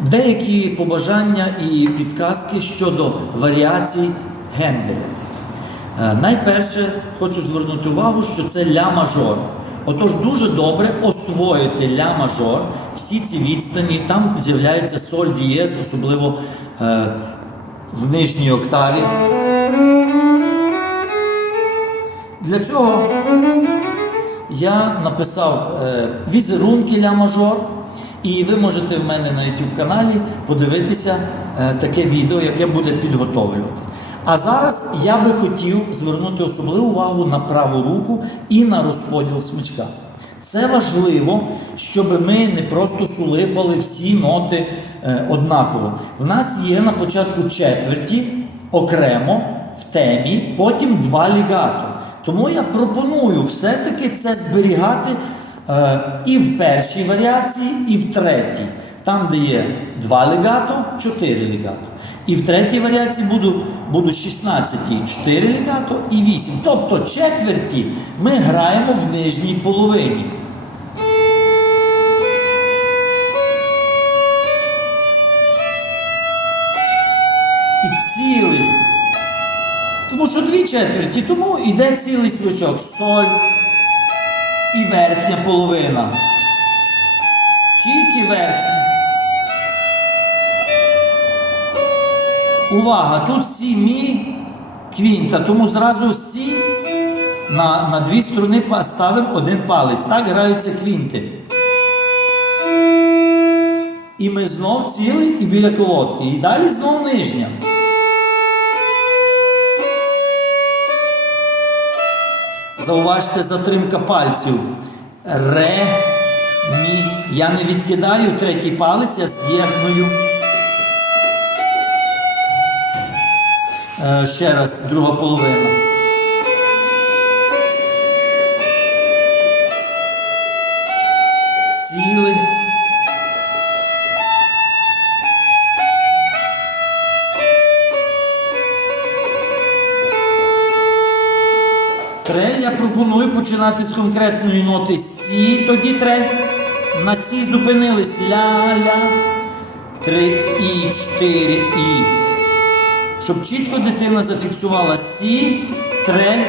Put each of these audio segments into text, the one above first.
Деякі побажання і підказки щодо варіацій Генделя. Е, Найперше хочу звернути увагу, що це ля мажор. Отож, дуже добре освоїти ля мажор, всі ці відстані, там з'являється соль дієз, особливо е, в нижній октаві. Для цього я написав е, візерунки ля мажор, і ви можете в мене на YouTube каналі подивитися е, таке відео, яке буде підготовлювати. А зараз я би хотів звернути особливу увагу на праву руку і на розподіл смичка. Це важливо, щоб ми не просто сулипали всі ноти е, однаково. В нас є на початку четверті окремо в темі, потім два лігато. Тому я пропоную все-таки це зберігати і в першій варіації, і в третій. Там, де є два легато, 4 легато. І в третій варіації буду, будуть 16, 4 легато і 8. Тобто четверті ми граємо в нижній половині. І цілий. Тому що дві четверті, тому йде цілий свічок. Соль верхня половина. Тільки верхня. Увага! Тут сі мі квінта, тому зразу сі на, на дві струни ставимо один палець. Так граються квінти. І ми знов цілий і біля колодки. І далі знов нижня. Зауважте затримка пальців. Ре, мі. Я не відкидаю третій палець, я з'єдную. Е, ще раз, друга половина. Починати з конкретної ноти Сі, тоді трель. На Сі зупинились ля-ля. Три і, чотири і. Щоб чітко дитина зафіксувала Сі, трель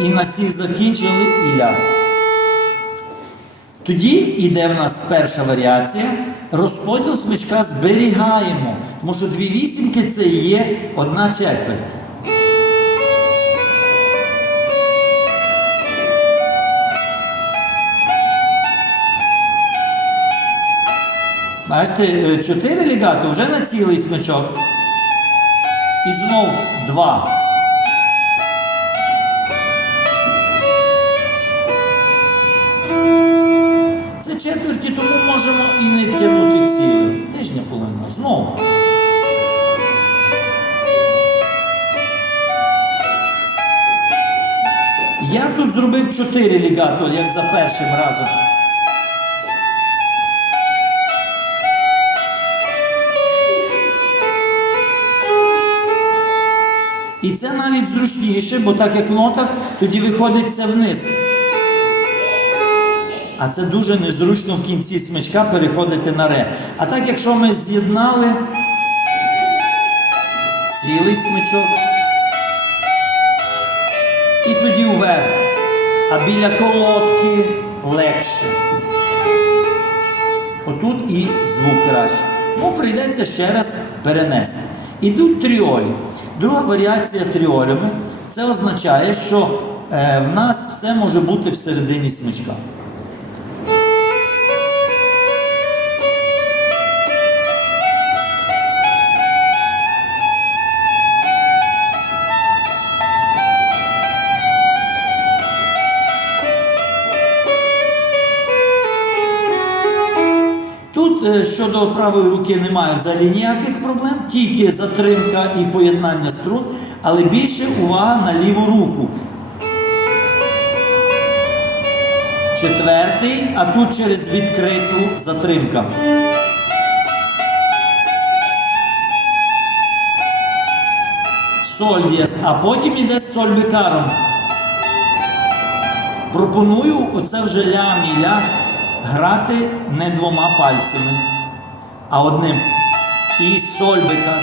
і на Сі закінчили і ля. Тоді йде в нас перша варіація. Розподіл смичка зберігаємо, тому що дві вісімки це є одна четверть. Бачите, чотири лігати вже на цілий смичок. І знов два. Це четверті, тому можемо і не тягнути цілий. Нижня половина. Знову. Я тут зробив чотири лігато, як за першим разом. І це навіть зручніше, бо так як в нотах, тоді виходить це вниз. А це дуже незручно в кінці смичка переходити на ре. А так, якщо ми з'єднали цілий смичок, і тоді вверх, а біля колодки легше. Отут і звук краще. Ну, прийдеться ще раз перенести. Ідуть тріолі. Друга варіація тріолями це означає, що е, в нас все може бути всередині смичка. Е, правої руки немає взагалі ніяких проблем, тільки затримка і поєднання струн, але більше увага на ліву руку. Четвертий, а тут через відкриту затримка. Соль дієс, а потім іде з соль бікаром. Пропоную оце вже ля міля грати не двома пальцями, а одним і соль бикар.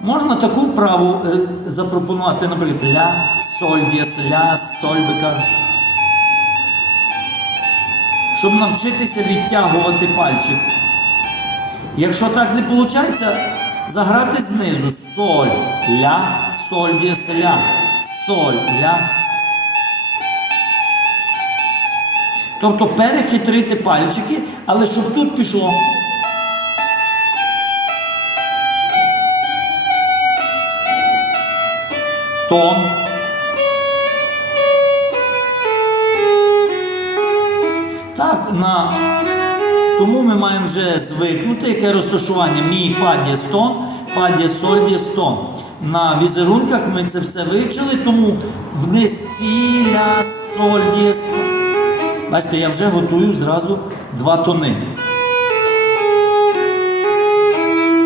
Можна таку вправу е, запропонувати, наприклад, ля, соль дієс, ля, соль бикар. Щоб навчитися відтягувати пальчик. Якщо так не виходить, заграти знизу соль, ля, соль дієс, ля, соль, ля. Тобто перехитрити пальчики, але щоб тут пішло. Тон. Так, на... тому ми маємо вже звикнути, яке розташування мій фа дієс тон, фа дієс соль дієс тон. На візерунках ми це все вивчили, тому вниз сі, ля, соль дієс. Бачите, я вже готую зразу два тони.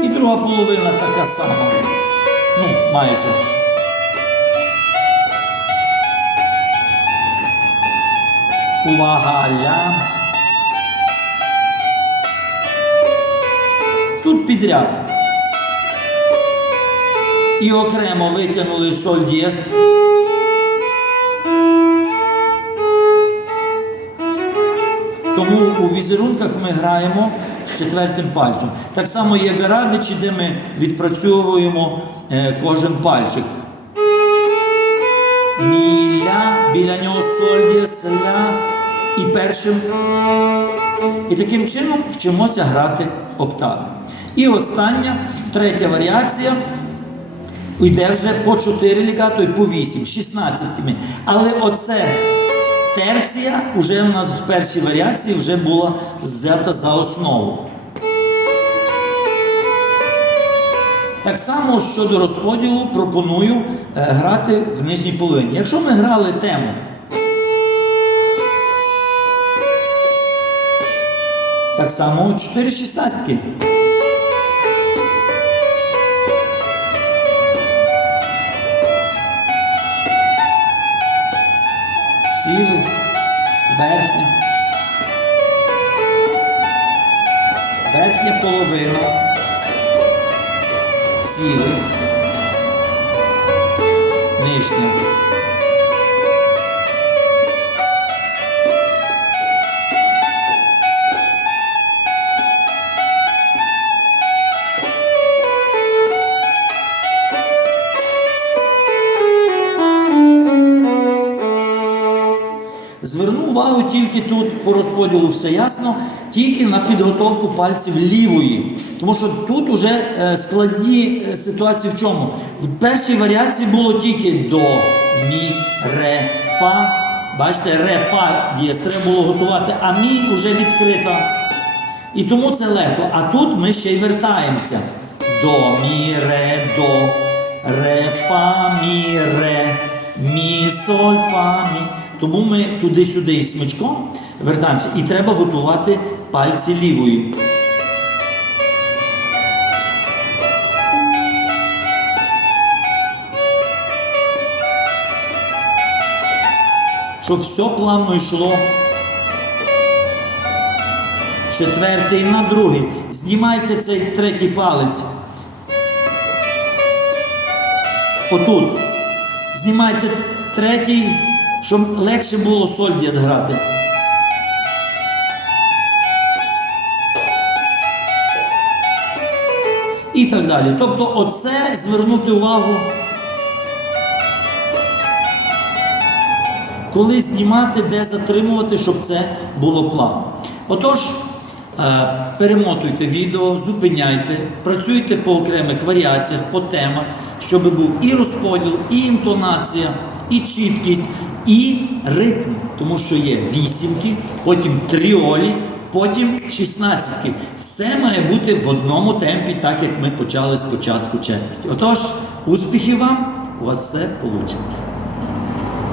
І друга половина така сама. Ну, майже. Увага, ля. Тут підряд. І окремо витягнули соль дієс. Тому у візерунках ми граємо з четвертим пальцем. Так само є Берадичі, де ми відпрацьовуємо е, кожен пальчик. Міля, біля нього соль дієс, ля. І першим. І таким чином вчимося грати октави. І остання, третя варіація. Йде вже по 4 лігато і по 8, 16. Але оце терція вже у нас в першій варіації вже була взята за основу. Так само щодо розподілу пропоную е, грати в нижній половині. Якщо ми грали тему так само 4 шістнадцятки. Сіли, верхня. Верхня половина. Сіли. Нижня. Увагу тільки тут по розподілу все ясно, тільки на підготовку пальців лівої. Тому що тут вже е, складні е, ситуації в чому? В першій варіації було тільки до, мі, ре, фа. Бачите, ре, фа дієс, треба було готувати, а мі вже відкрита. І тому це легко. А тут ми ще й вертаємося. До, мі, ре, до, ре, фа, мі, ре, мі, соль, фа, мі. Тому ми туди-сюди і смичком вертаємося. І треба готувати пальці лівої. Щоб все плавно йшло. Четвертий на другий. Знімайте цей третій палець. Отут. Знімайте третій, щоб легше було соль дієс грати. І так далі. Тобто, оце звернути увагу. Коли знімати, де затримувати, щоб це було плавно. Отож, е, перемотуйте відео, зупиняйте, працюйте по окремих варіаціях, по темах, щоб був і розподіл, і інтонація, і чіткість, і ритм. Тому що є вісімки, потім тріолі, потім шістнадцятки. Все має бути в одному темпі, так як ми почали спочатку четверті. Отож, успіхів вам, у вас все вийде.